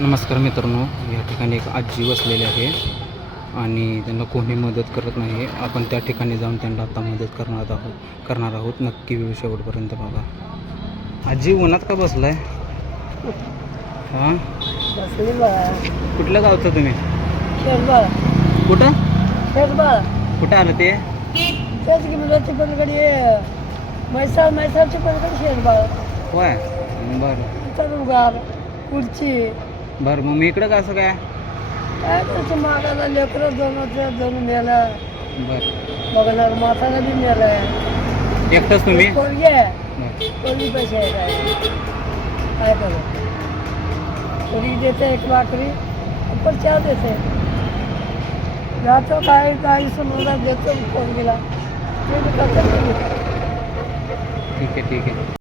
नमस्कार मित्रांनो, या ठिकाणी एक आजी बसलेली आहे आणि त्यांना कोणी मदत करत नाही. आपण त्या ठिकाणी जाऊन त्यांना आता मदत करणार आहोत. नक्की व्हिडिओ शेवटपर्यंत बघा. आजी उन्हात का बसलाय? हां, कुठल्या गावचं तुम्ही? कुठं कुठं आलं ते? मैसाळच्या पलीकडे शेरबाळ होय, बरं खुर्ची बरं. मग मी इकडं कसं काय? काय करायचं, मागायला लेकरं दोन मेला बरं, बघणार, माताला बी मेलाय. एकटंच तुम्ही? पोरगी आहे, बरं. पोरगी पैसे आहे काय करू. पोरगी देते एक भाकरी पण चहा देते. जातो काही समजा देतो पोरगीला. ते बी करतात. ठीक आहे.